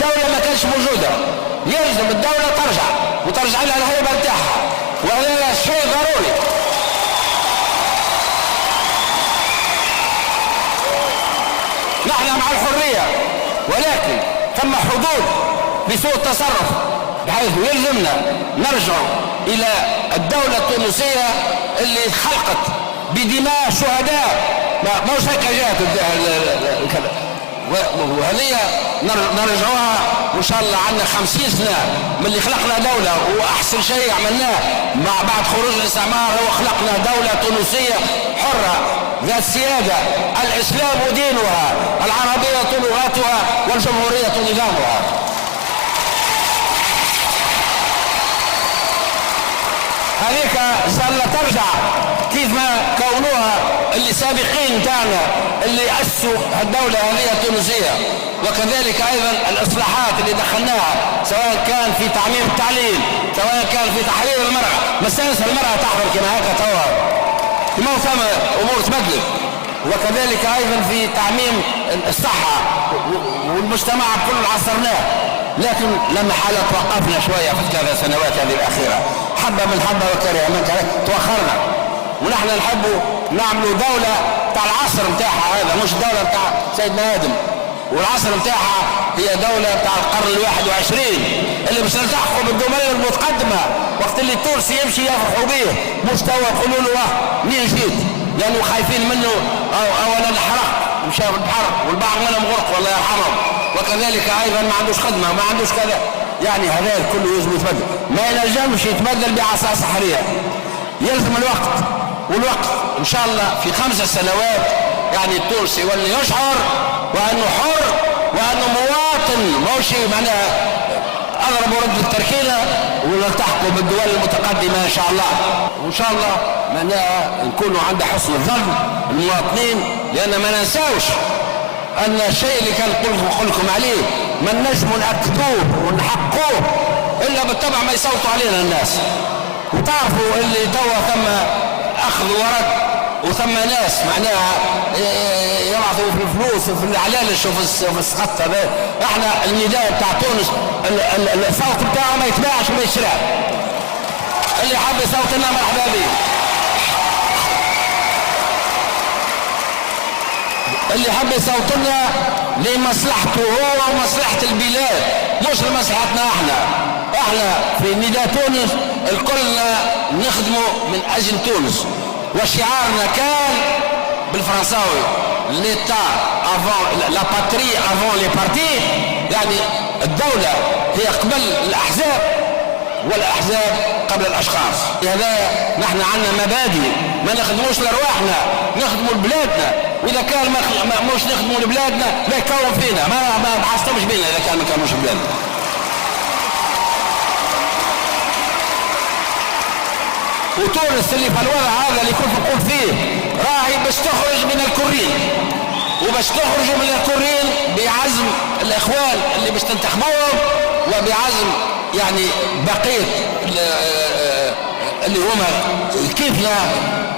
الدولة ما كانش موجودة، يلزم الدولة ترجع وترجع لها الهيبة نتاعها، وهذا شيء ضروري. نحن مع الحرية، ولكن ثم حدود بسوء التصرف، بحيث يلزمنا نرجع إلى الدولة التونسية اللي خلقت بدماء شهداء، مش هيك جات كذا، وهذه نرجعوها وإن شاء الله. عندنا 50 سنة من اللي خلقنا دولة، وأحسن شيء عملناه بعد خروج الاستعمار هو خلقنا دولة تونسية حرة ذات سيادة، الإسلام دينها، العربية لغتها، والجمهورية نظامها. هذيك زال ترجع كيف ما كونوها اللي سابقين تاعنا اللي أسسوا الدولة هذه التونسية. وكذلك أيضا الإصلاحات اللي دخلناها، سواء كان في تعميم التعليم، سواء كان في تحرير المرأة، مساس المرأة تحضر كما هكا توا كما ثم أمور تبدلت. وكذلك أيضا في تعميم الصحة والمجتمع كله عصرناه، لكن لما حالة توقفنا شوية في الثلاث سنوات هذه الأخيرة، حبة من حبة وكره من كره توخرنا، ونحن نحب نعملوا دولة تاع العصر نتاعها، هذا مش دولة تاع سيدنا آدم، والعصر نتاعها هي دولة تاع القرن 21 اللي مش نلتحقوا بالدول المتقدمة. وقت اللي التونسي يمشي يفرحوا به، مستوى يقولوا له منين جيت، لأنه خايفين منه أو أنا الحرق مشى في البحر، والبعض منهم غرق والله يرحمهم. وكذلك أيضا ما عندوش خدمة، ما عندوش كذا، يعني هذا كله يلزم يتبدل، ما ينجمش يتبدل بعصا سحرية، يلزم الوقت. والوقت إن شاء الله في 5 سنوات يعني التونسي واللي يشعر وأنه حر وأنه مواطن، موشي معناها أضرب ورد التركينة ونلتحقوا بالدول المتقدمة إن شاء الله. وإن شاء الله معناها نكونوا عند حسن الظن المواطنين، لأن ما ننساوش أن الشيء اللي كان نقول لكم عليه ما نجم نأكدوه ونحقوه إلا بالطبع ما يصوتوا علينا الناس. وتعرفوا اللي توا ثم أخذ ورد، وثم ناس معناها يبعثوا في الفلوس وفي العلالش وفي السقط. هذا احنا النداء بتاع تونس الصوت بتاعه ما يتباعش وما يشرع، اللي حب يصوت لنا مرحبا به، اللي حب يصوت لنا لمصلحته هو ومصلحة البلاد، مش لمصلحتنا احنا في نداء تونس الكلنا نخدمه من اجل تونس. وشعارنا كان بالفرنساوي ليتا افون لا باتري افون لي بارتي، يعني الدولة هي قبل الاحزاب والاحزاب قبل الاشخاص. لهذا نحن عندنا مبادئ، ما نخدموش لارواحنا، نخدموا لبلادنا. واذا كان مش نخدموا لبلادنا لا يكون فينا، ما بحثتمش بينا اذا كان ما كانوش بلادنا. وتونس اللي في الوضع هذا اللي كنت نقول فيه راهي باش تخرج من الكورين، وباش تخرجوا من الكورين بعزم الاخوان اللي باش تنتخبوهم، وبعزم يعني بقيه اللي هما كيفنا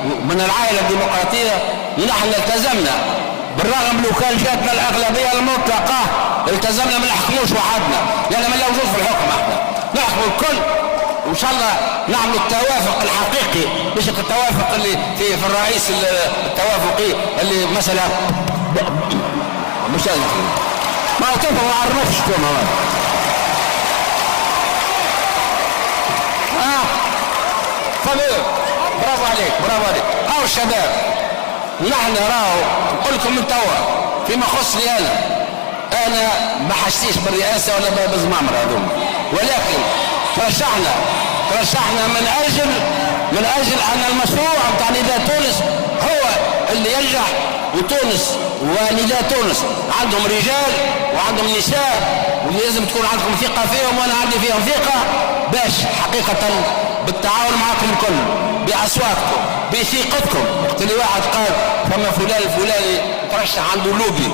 من العائله الديمقراطيه. ونحن التزمنا بالرغم لو كان جاتنا الاغلبيه المطلقه، التزمنا ما نحكموش وحدنا، لان ما موجود في الحكم، احنا نحكم الكل. وان شاء الله نعمل التوافق الحقيقي، مش التوافق اللي في الرئيس التوافقي اللي مثلا مش ما تفهم ما عرفش كم هذا. طيب برافو عليك برافو عليك. او الشباب نحن راهو نقول لكم من توا فيما يخصني انا ما حشتيش بالرئاسه ولا بالزمامره هذوما، ولكن ترشحنا من اجل ان المشروع بتاع نداء تونس هو اللي ينجح. وتونس ونداء تونس عندهم رجال وعندهم نساء، ولازم تكون عندكم ثقه فيهم، وانا عندي فيهم ثقه، باش حقيقه بالتعاون معكم الكل، باصواتكم، بثقتكم. وقت اللي واحد قال فما فلان الفلاني ترشح عنده لوبي،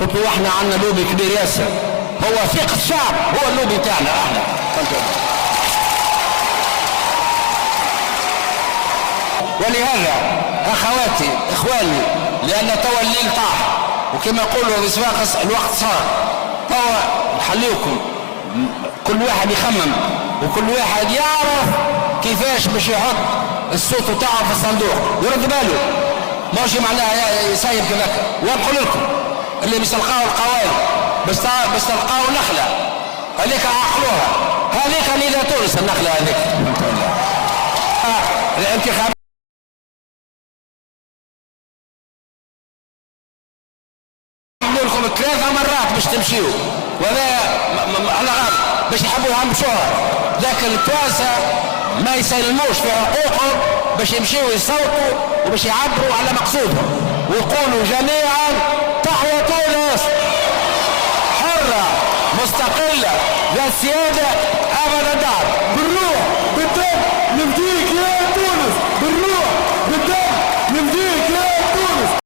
قلت له احنا عندنا لوبي كبير ياسر، هو ثقه الشعب هو اللوبي تاعنا احنا. ولهذا اخواتي اخواني، لان توا الليل طاح، وكما يقولوا في سواقس الوقت صار، توا خليكم كل واحد يخمم وكل واحد يعرف كيفاش باش يحط الصوت بتاعه في الصندوق ويرد باله، ماشي معناها يسيب كذاك. واضحوا لكم اللي مش تلقاو القوائم بس تلقاو نخله هذيك عقلوها، هذيك نداء تونس النخله هذيك. الانتخابات لكم 3 مرات باش تمشيو وهذا على غلط باش يحبوا يهمشوها، لكن التوانسه ما يسلموش في حقوقهم باش يمشيوا يصوتوا وباش يعبروا على مقصودهم ويقولوا جميعا تحيا تونس حره مستقله ذات سياده